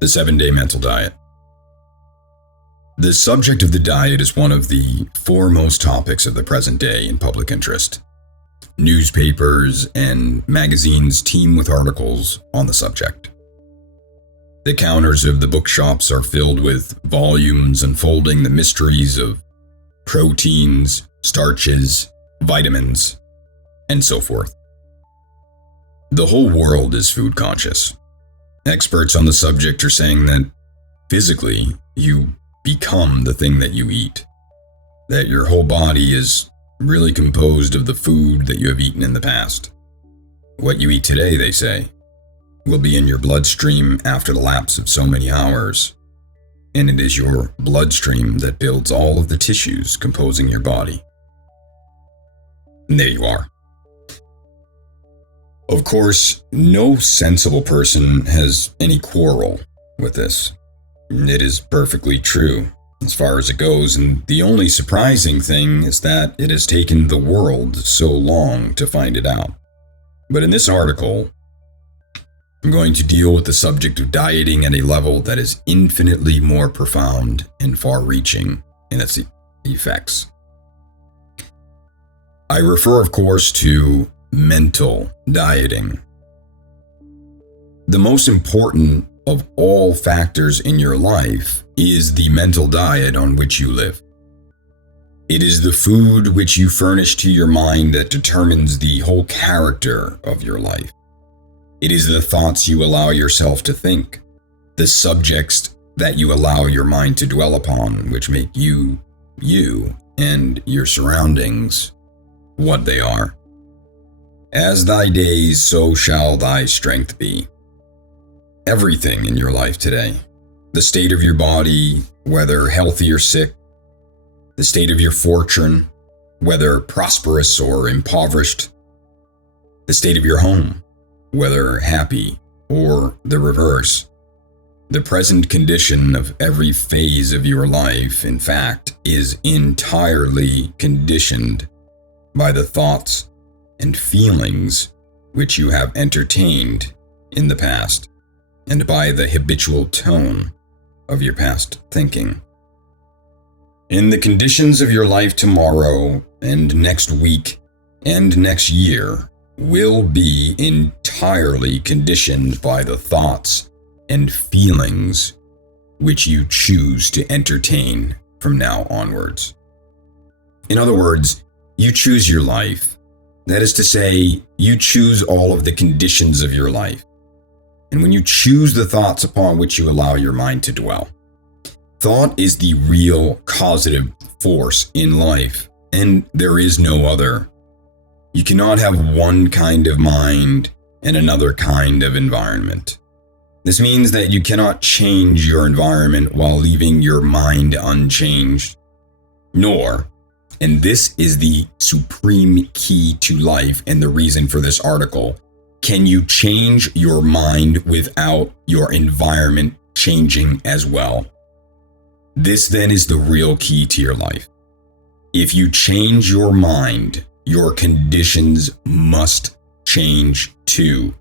The 7-Day Mental Diet. The subject of the diet is one of the foremost topics of the present day in public interest. Newspapers and magazines teem with articles on the subject. The counters of the bookshops are filled with volumes unfolding the mysteries of proteins, starches, vitamins, and so forth. The whole world is food conscious. Experts on the subject are saying that physically you become the thing that you eat, that your whole body is really composed of the food that you have eaten in the past. What you eat today, they say, will be in your bloodstream after the lapse of so many hours, and it is your bloodstream that builds all of the tissues composing your body. And there you are. Of course, no sensible person has any quarrel with this. It is perfectly true, as far as it goes, and the only surprising thing is that it has taken the world so long to find it out. But in this article, I'm going to deal with the subject of dieting at a level that is infinitely more profound and far-reaching in its effects. I refer, of course, to mental dieting. The most important of all factors in your life is the mental diet on which you live. It is the food which you furnish to your mind that determines the whole character of your life. It is the thoughts you allow yourself to think, the subjects that you allow your mind to dwell upon, which make you, and your surroundings what they are. As thy days, so shall thy strength be. Everything in your life today, the state of your body, whether healthy or sick, the state of your fortune, whether prosperous or impoverished, the state of your home, whether happy or the reverse, the present condition of every phase of your life, in fact, is entirely conditioned by the thoughts and feelings which you have entertained in the past, and by the habitual tone of your past thinking. And the conditions of your life tomorrow, and next week, and next year will be entirely conditioned by the thoughts and feelings which you choose to entertain from now onwards. In other words, you choose your life. That is to say, you choose all of the conditions of your life. And when you choose the thoughts upon which you allow your mind to dwell, thought is the real causative force in life, and there is no other. You cannot have one kind of mind and another kind of environment. This means that you cannot change your environment while leaving your mind unchanged, nor, and this is the supreme key to life and the reason for this article, can you change your mind without your environment changing as well. This then is the real key to your life. If you change your mind, your conditions must change too.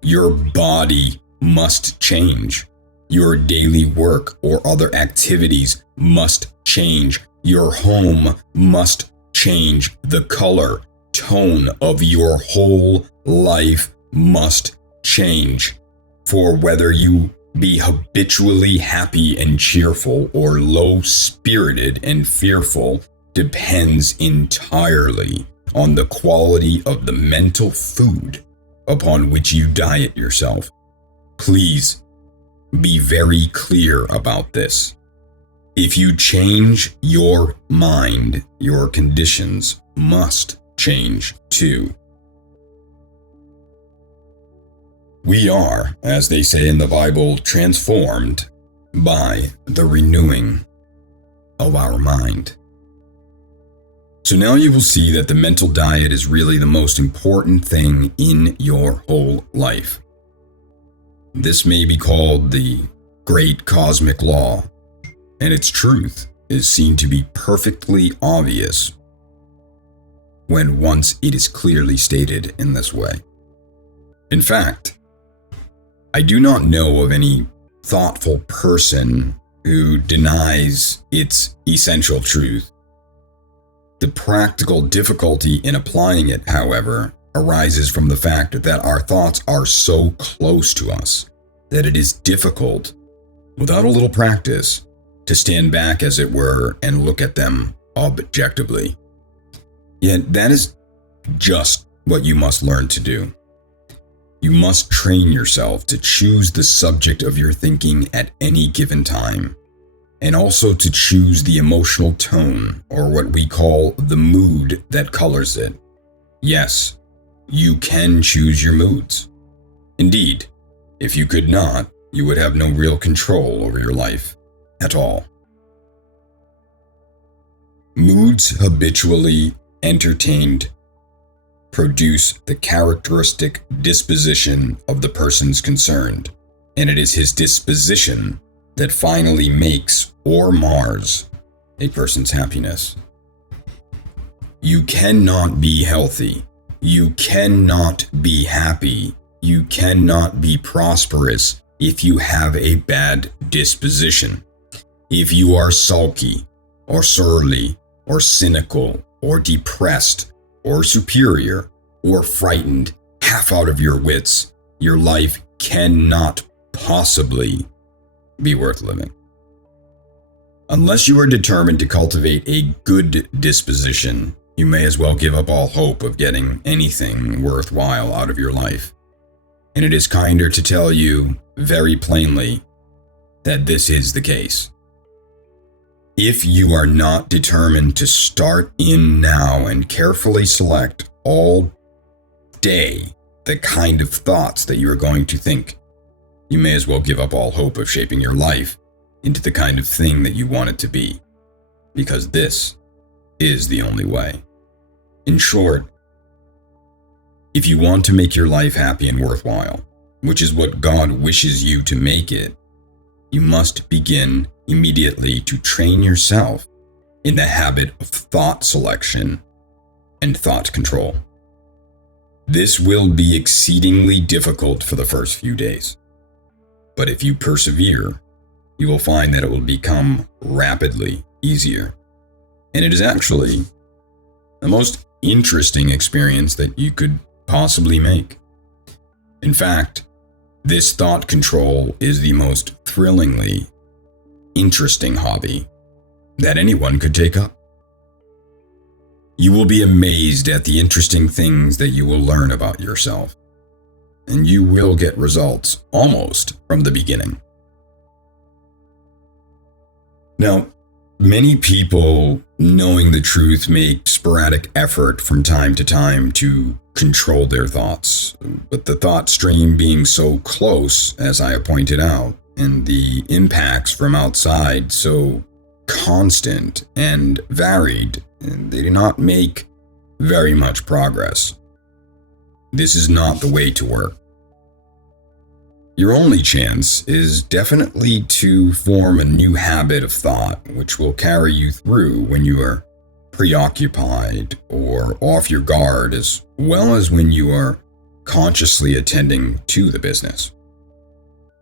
Your body must change. Your daily work or other activities must change. Your home must change. The color, tone of your whole life must change. For whether you be habitually happy and cheerful or low-spirited and fearful depends entirely on the quality of the mental food upon which you diet yourself. Please be very clear about this. If you change your mind, your conditions must change too. We are, as they say in the Bible, transformed by the renewing of our mind. So now you will see that the mental diet is really the most important thing in your whole life. This may be called the great cosmic law, and its truth is seen to be perfectly obvious when once it is clearly stated in this way. In fact, I do not know of any thoughtful person who denies its essential truth. The practical difficulty in applying it, however, arises from the fact that our thoughts are so close to us that it is difficult, without a little practice, to stand back, as it were, and look at them objectively. Yet that is just what you must learn to do. You must train yourself to choose the subject of your thinking at any given time, and also to choose the emotional tone, or what we call the mood that colors it. Yes, you can choose your moods. Indeed, if you could not, you would have no real control over your life at all. Moods habitually entertained produce the characteristic disposition of the persons concerned, and it is his disposition that finally makes or mars a person's happiness. You cannot be healthy, you cannot be happy, you cannot be prosperous if you have a bad disposition. If you are sulky, or surly, or cynical, or depressed, or superior, or frightened, half out of your wits, your life cannot possibly be worth living. Unless you are determined to cultivate a good disposition, you may as well give up all hope of getting anything worthwhile out of your life. And it is kinder to tell you very plainly that this is the case. If you are not determined to start in now and carefully select all day the kind of thoughts that you are going to think, you may as well give up all hope of shaping your life into the kind of thing that you want it to be, because this is the only way. In short, if you want to make your life happy and worthwhile, which is what God wishes you to make it, you must begin immediately to train yourself in the habit of thought selection and thought control. This will be exceedingly difficult for the first few days, but if you persevere, you will find that it will become rapidly easier. And it is actually the most interesting experience that you could possibly make. In fact, this thought control is the most thrillingly interesting hobby that anyone could take up. You will be amazed at the interesting things that you will learn about yourself, and you will get results almost from the beginning. Now, many people, knowing the truth, make sporadic effort from time to time to control their thoughts, but the thought stream being so close, as I have pointed out, and the impacts from outside so constant and varied, they do not make very much progress. This is not the way to work. Your only chance is definitely to form a new habit of thought which will carry you through when you are preoccupied or off your guard, as well as when you are consciously attending to the business.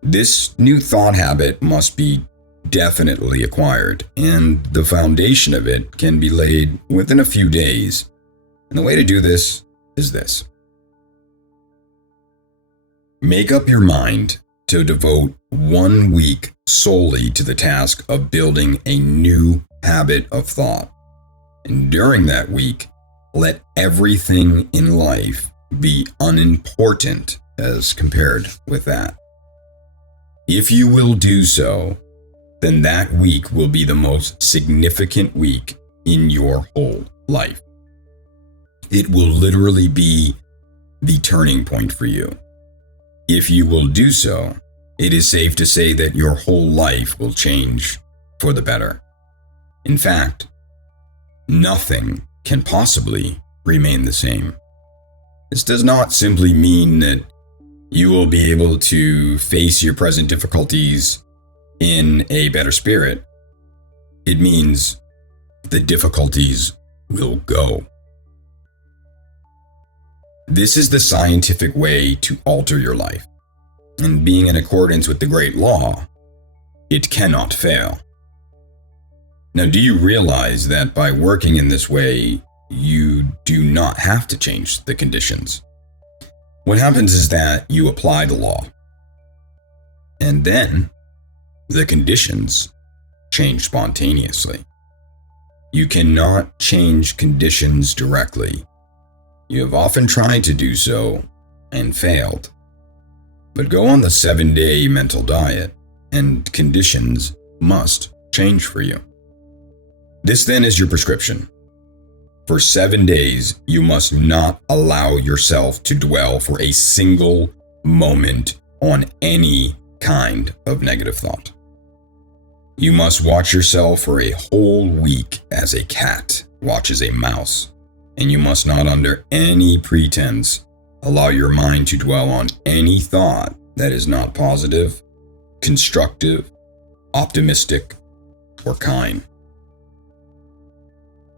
This new thought habit must be definitely acquired, and the foundation of it can be laid within a few days. And the way to do this is this. Make up your mind to devote 1 week solely to the task of building a new habit of thought. And during that week, let everything in life be unimportant as compared with that. If you will do so, then that week will be the most significant week in your whole life. It will literally be the turning point for you. If you will do so, it is safe to say that your whole life will change for the better. In fact, nothing can possibly remain the same. This does not simply mean that you will be able to face your present difficulties in a better spirit. It means the difficulties will go. This is the scientific way to alter your life. And being in accordance with the great law, it cannot fail. Now, do you realize that by working in this way, you do not have to change the conditions? What happens is that you apply the law, and then the conditions change spontaneously. You cannot change conditions directly. You have often tried to do so and failed. But go on the 7-day mental diet, and conditions must change for you. This then is your prescription. For 7 days, you must not allow yourself to dwell for a single moment on any kind of negative thought. You must watch yourself for a whole week as a cat watches a mouse, and you must not under any pretense allow your mind to dwell on any thought that is not positive, constructive, optimistic, or kind.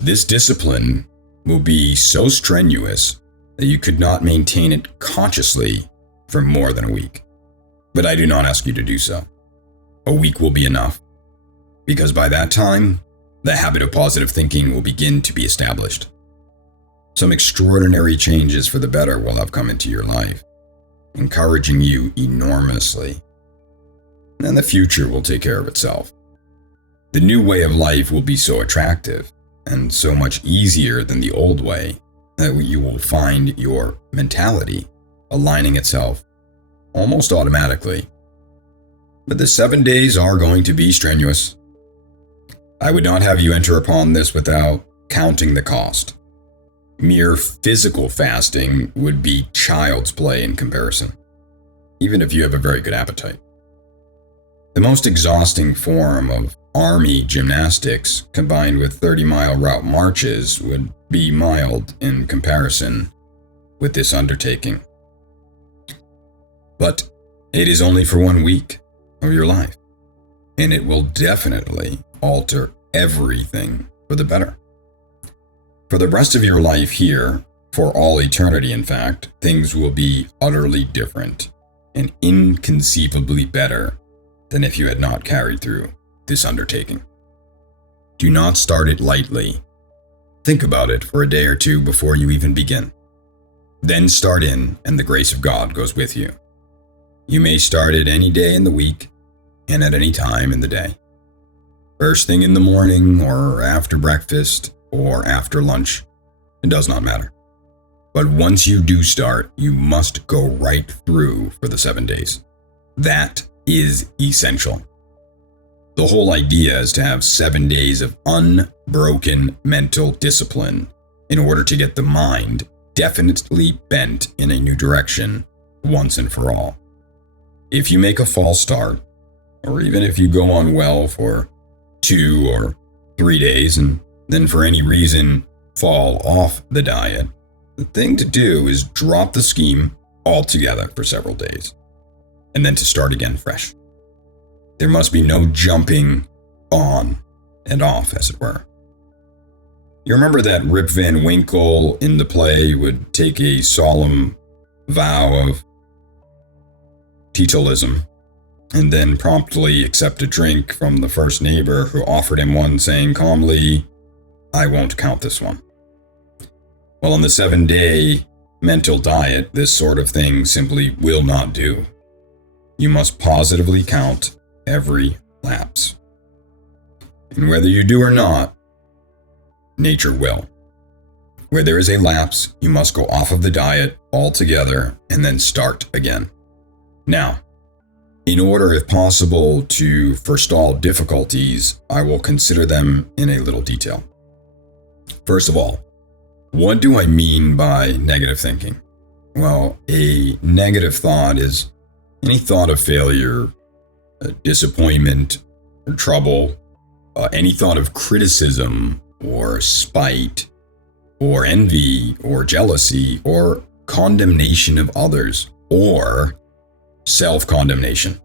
This discipline will be so strenuous that you could not maintain it consciously for more than a week. But I do not ask you to do so. A week will be enough, because by that time, the habit of positive thinking will begin to be established. Some extraordinary changes for the better will have come into your life, encouraging you enormously. And the future will take care of itself. The new way of life will be so attractive and so much easier than the old way that you will find your mentality aligning itself almost automatically. But the 7 days are going to be strenuous. I would not have you enter upon this without counting the cost. Mere physical fasting would be child's play in comparison, even if you have a very good appetite. The most exhausting form of army gymnastics combined with 30-mile route marches would be mild in comparison with this undertaking. But it is only for 1 week of your life, and it will definitely alter everything for the better. For the rest of your life here, for all eternity in fact, things will be utterly different and inconceivably better than if you had not carried through this undertaking. Do not start it lightly. Think about it for a day or two before you even begin. Then start in, and the grace of God goes with you. You may start it any day in the week and at any time in the day. First thing in the morning, or after breakfast, or after lunch. It does not matter. But once you do start, you must go right through for the 7 days. That is essential. The whole idea is to have 7 days of unbroken mental discipline in order to get the mind definitely bent in a new direction once and for all. If you make a false start, or even if you go on well for 2 or 3 days and then for any reason fall off the diet, the thing to do is drop the scheme altogether for several days, and then to start again fresh. There must be no jumping on and off, as it were. You remember that Rip Van Winkle in the play would take a solemn vow of teetotalism and then promptly accept a drink from the first neighbor who offered him one, saying calmly, "I won't count this one." Well, on the 7-day mental diet, this sort of thing simply will not do. You must positively count every lapse. And whether you do or not, nature will. Where there is a lapse, you must go off of the diet altogether and then start again. Now, in order, if possible, to forestall difficulties, I will consider them in a little detail. First of all, what do I mean by negative thinking? Well, a negative thought is any thought of failure, disappointment, or trouble, any thought of criticism, or spite, or envy, or jealousy, or condemnation of others, or self-condemnation.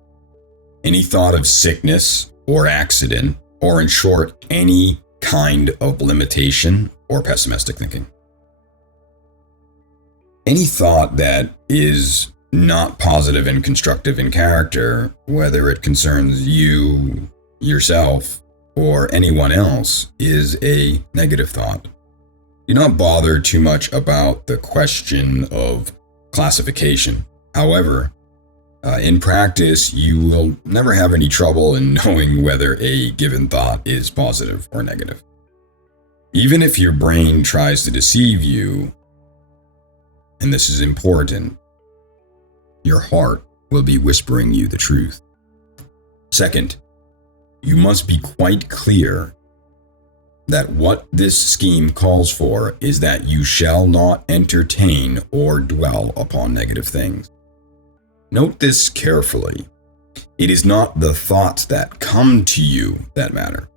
Any thought of sickness or accident, or in short, any kind of limitation or pessimistic thinking. Any thought that is not positive and constructive in character, whether it concerns you, yourself, or anyone else, is a negative thought. Do not bother too much about the question of classification. However, in practice, you will never have any trouble in knowing whether a given thought is positive or negative. Even if your brain tries to deceive you, and this is important, your heart will be whispering you the truth. Second, you must be quite clear that what this scheme calls for is that you shall not entertain or dwell upon negative things. Note this carefully. It is not the thoughts that come to you that matter,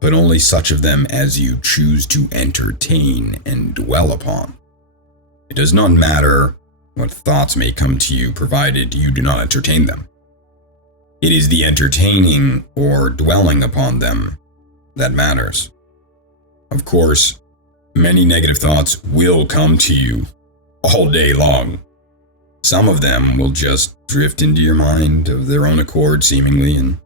but only such of them as you choose to entertain and dwell upon. It does not matter what thoughts may come to you provided you do not entertain them. It is the entertaining or dwelling upon them that matters. Of course, many negative thoughts will come to you all day long. Some of them will just drift into your mind of their own accord, seemingly, and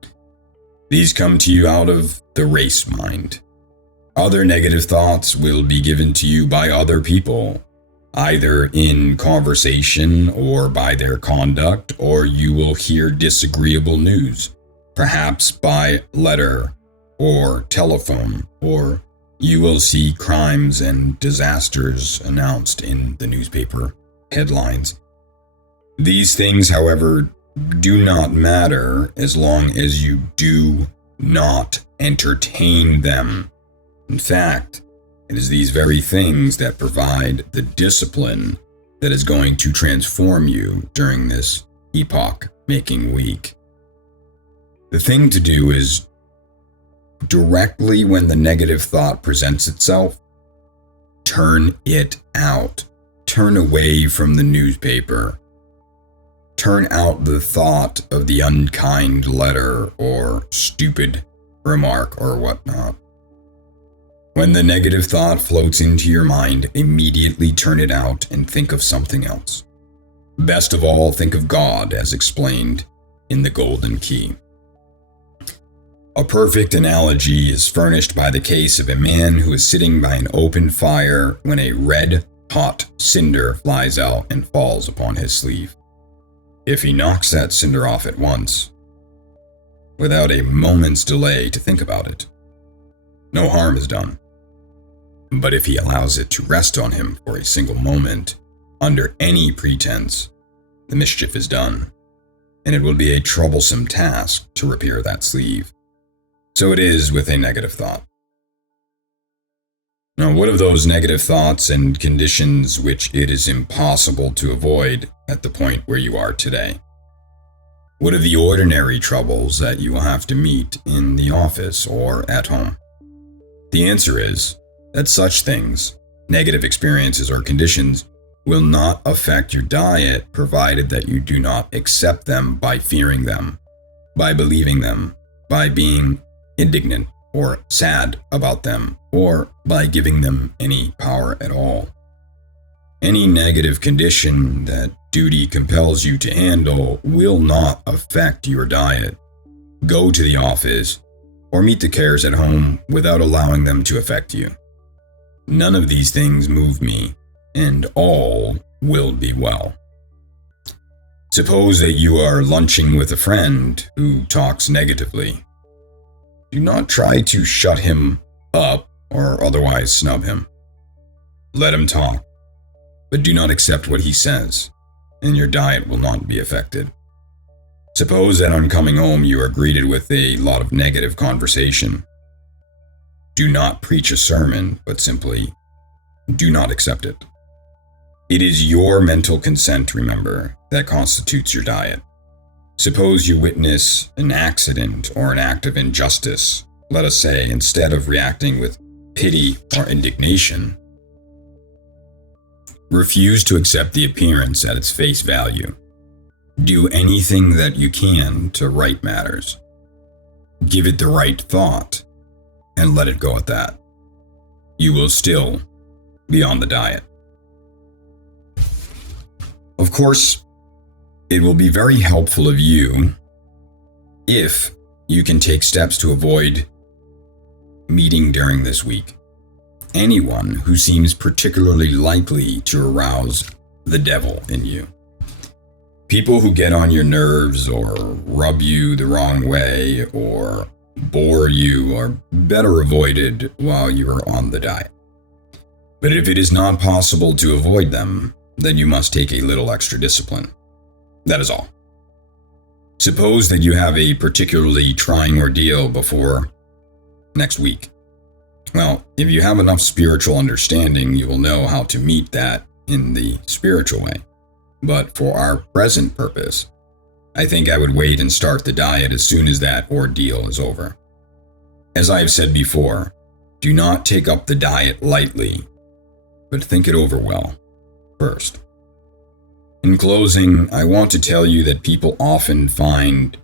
these come to you out of the race mind. Other negative thoughts will be given to you by other people, either in conversation or by their conduct, or you will hear disagreeable news, perhaps by letter or telephone, or you will see crimes and disasters announced in the newspaper headlines. These things, however, do not matter as long as you do not entertain them. In fact, it is these very things that provide the discipline that is going to transform you during this epoch-making week. The thing to do is, directly when the negative thought presents itself, turn it out. Turn away from the newspaper. Turn out the thought of the unkind letter or stupid remark or whatnot. When the negative thought floats into your mind, immediately turn it out and think of something else. Best of all, think of God as explained in the Golden Key. A perfect analogy is furnished by the case of a man who is sitting by an open fire when a red-hot cinder flies out and falls upon his sleeve. If he knocks that cinder off at once, without a moment's delay to think about it, no harm is done. But if he allows it to rest on him for a single moment, under any pretense, the mischief is done, and it will be a troublesome task to repair that sleeve. So it is with a negative thought. Now, what of those negative thoughts and conditions which it is impossible to avoid at the point where you are today? What of the ordinary troubles that you will have to meet in the office or at home? The answer is that such things, negative experiences or conditions, will not affect your diet provided that you do not accept them by fearing them, by believing them, by being indignant or sad about them, or by giving them any power at all. Any negative condition that duty compels you to handle will not affect your diet. Go to the office or meet the cares at home without allowing them to affect you. None of these things move me, and all will be well. Suppose that you are lunching with a friend who talks negatively. Do not try to shut him up or otherwise snub him. Let him talk, but do not accept what he says, and your diet will not be affected. Suppose that on coming home you are greeted with a lot of negative conversation. Do not preach a sermon, but simply do not accept it. It is your mental consent, remember, that constitutes your diet. Suppose you witness an accident or an act of injustice. Let us say, instead of reacting with pity or indignation, refuse to accept the appearance at its face value. Do anything that you can to right matters. Give it the right thought, and let it go at that. You will still be on the diet. Of course, It will be very helpful of you if you can take steps to avoid meeting during this week anyone who seems particularly likely to arouse the devil in you. People who get on your nerves or rub you the wrong way or bore you are better avoided while you are on the diet. But if it is not possible to avoid them, then you must take a little extra discipline. That is all. Suppose that you have a particularly trying ordeal before next week. Well, if you have enough spiritual understanding, you will know how to meet that in the spiritual way. But for our present purpose, I think I would wait and start the diet as soon as that ordeal is over. As I have said before, do not take up the diet lightly, but think it over well first. In closing, I want to tell you that people often find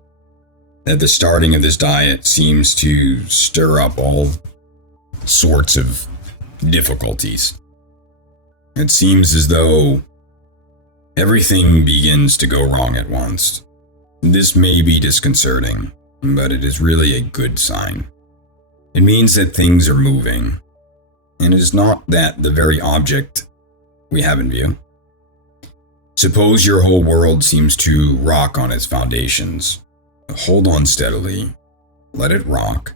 that the starting of this diet seems to stir up all sorts of difficulties. It seems as though everything begins to go wrong at once. This may be disconcerting, but it is really a good sign. It means that things are moving, and it is not that the very object we have in view. Suppose your whole world seems to rock on its foundations. Hold on steadily, let it rock.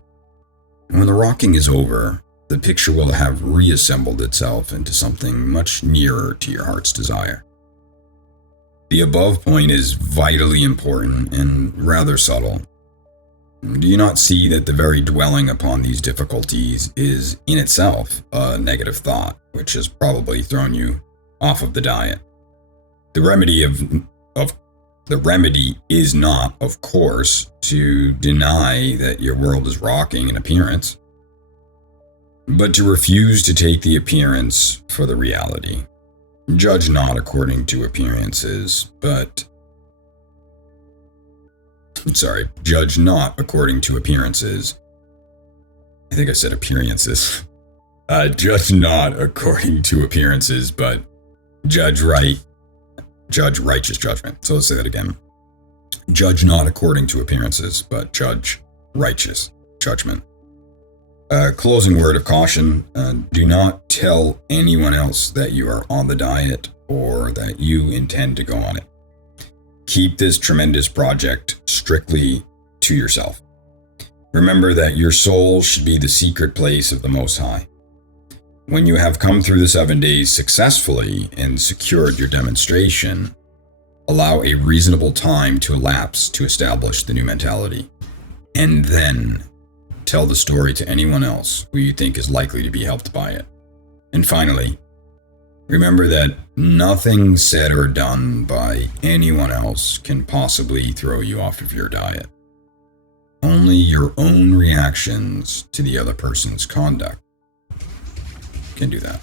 And when the rocking is over, the picture will have reassembled itself into something much nearer to your heart's desire. The above point is vitally important and rather subtle. Do you not see that the very dwelling upon these difficulties is in itself a negative thought, which has probably thrown you off of the diet? The remedy is not, of course, to deny that your world is rocking in appearance, but to refuse to take the appearance for the reality. Judge not according to appearances, judge not according to appearances. I think I said appearances. Judge not according to appearances, but judge righteous judgment. So let's say that again. Judge not according to appearances, but judge righteous judgment. Closing word of caution, do not tell anyone else that you are on the diet or that you intend to go on it. Keep this tremendous project strictly to yourself. Remember that your soul should be the secret place of the Most High. When you have come through the 7 days successfully and secured your demonstration, allow a reasonable time to elapse to establish the new mentality, and then tell the story to anyone else who you think is likely to be helped by it. And finally, remember that nothing said or done by anyone else can possibly throw you off of your diet. Only your own reactions to the other person's conduct can do that.